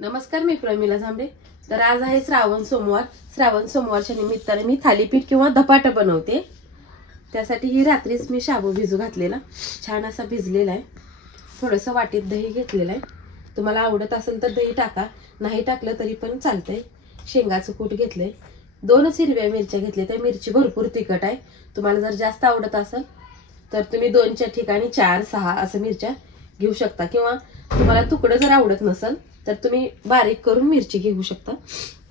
नमस्कार, मी प्रमिला झांबरे। तर आज आहे श्रावण सोमवारच्या निमित्ताने मी थालीपीठ किंवा धपाटा बनवते। त्यासाठी ही रात्रीच मी शाबू भिजू घातलेला, छान असा भिजलेला आहे। थोडंसं वाटीत दही घेतलेलं आहे, तुम्हाला आवडत असेल तर दही टाका, नाही टाकलं तरी पण चालतंय। शेंगाचं कूट घेतलंय, 2 हिरव्या मिरच्या घेतल्या, त्या मिरची भरपूर तिखट आहे। तुम्हाला जर जास्त आवडत असेल तर तुम्ही 2च्या ठिकाणी 4-6 असं मिरच्या घेऊ शकता, किंवा तुम्हाला तुकडं जर आवडत नसेल तर तुम्ही बारीक करून मिरची घेऊ शकता।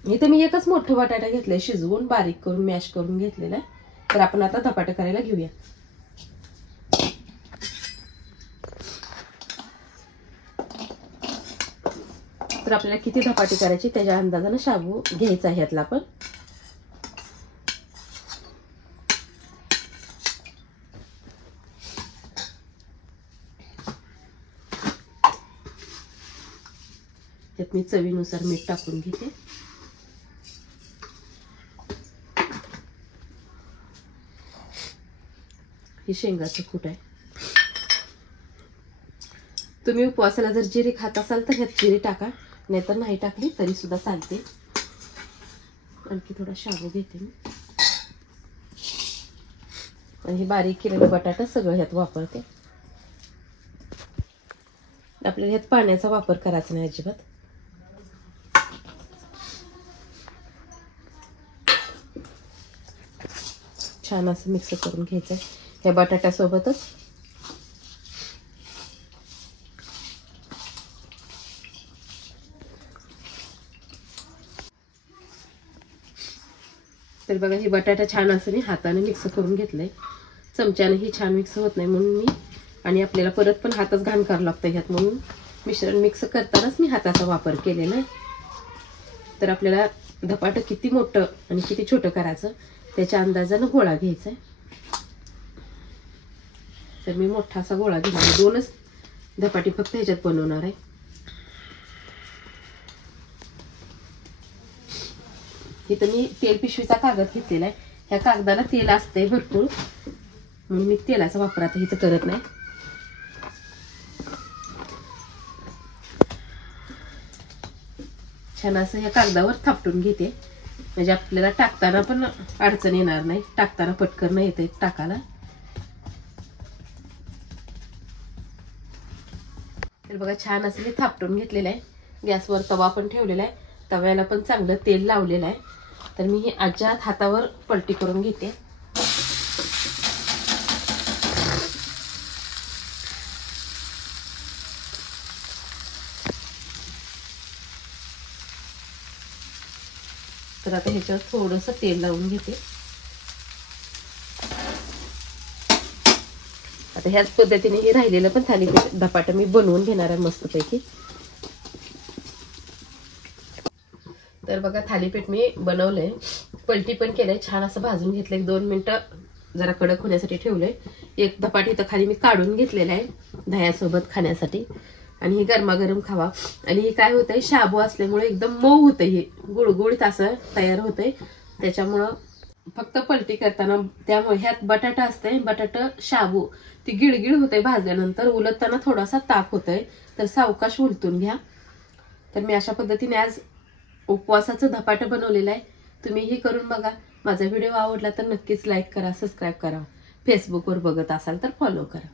इथे मी एकच मोठा बटाटा घेतलाय, शिजवून बारीक करून मॅश करून घेतलेला आहे। तर आपण आता धपाटा करायला घेऊया। तर आपल्याला किती धपाटे करायचे त्याच्या अंदाजाने शाबू घ्यायचा आहे यातला पण। यात मी चवीनुसार मीठ टाकून घेते। ही शेंगाचं कूट आहे। तुम्ही उपवासाला जर जिरे खात असाल तर ह्यात जिरे टाका, नाहीतर नाही टाकली तरी सुद्धा चालते। आणखी थोडा शाबू घेते मी, आणि हे बारीक केलेला बटाटा सगळं ह्यात वापरते। आपल्याला ह्यात पाण्याचा वापर करायचा नाही अजिबात। छान असं मिक्स करून घ्यायचं ह्या बटाट्यासोबतच। तर बघा, हे बटाटा छान असं मी हाताने मिक्स करून घेतलंय। चमच्याने ही छान मिक्स होत नाही म्हणून मी, आणि आपल्याला परत पण हातच घाण करावं लागतं ह्यात, म्हणून मिश्रण मिक्स करतानाच मी हाताचा वापर केलेला आहे। तर आपल्याला धपाटं किती मोठं आणि किती छोटं करायचं त्याच्या अंदाजाने गोळा घ्यायचा आहे। तर मी मोठा असा गोळा घेणार आहे, 2च धपाटे फक्त ह्याच्यात बनवणार आहे। इथं मी तेल पिशवीचा कागद घेतलेला आहे, ह्या कागदाला तेल असते भरपूर, म्हणून मी तेलाचा वापर आता इथं करत नाही। छान असं ह्या कागदावर थापटून घेते, म्हणजे आपल्याला टाकताना पण अडचण येणार नाही, टाकताना पटकन येते टाकायला। तर बघा, छान असं मी थापटून घेतलेलं आहे। गॅसवर तवा पण ठेवलेला आहे, तव्याला पण चांगलं तेल लावलेलं आहे। तर मी ही आज्या हातावर पलटी करून घेते। तर आता ह्याच्यावर थोडंसं तेल लावून घेते। आता ह्याच पद्धतीने हे राहिलेलं पण थालीपीठ धपाटा मी बनवून घेणार आहे मस्तपैकी। तर बघा, थालीपीठ मी बनवलंय, पलटी पण केलंय, छान असं भाजून घेतलंय, 2 मिनिटं जरा कडक होण्यासाठी ठेवलंय। एक धपाटी तर खाली मी काढून घेतलेला आहे दह्यासोबत खाण्यासाठी, आणि हे गरमागरम खावा। आणि हे काय होतंय, शाबू असल्यामुळे एकदम मऊ होतंय, हे गुळगुळीत असं तयार होतंय। त्याच्यामुळं फक्त पलटी करताना, त्यामुळे ह्यात बटाटा असतंय, बटाटा शाबू ती गिळगिळ होतंय भाजल्यानंतर, उलटताना थोडासा ताप होतंय, तर सावकाश उलटून घ्या। तर मी अशा पद्धतीने आज उपवासाचं धपाटा बनवलेलं आहे, तुम्हीही करून बघा। माझा व्हिडिओ आवडला तर नक्कीच लाईक करा, सबस्क्राईब करा। फेसबुकवर बघत असाल तर फॉलो करा।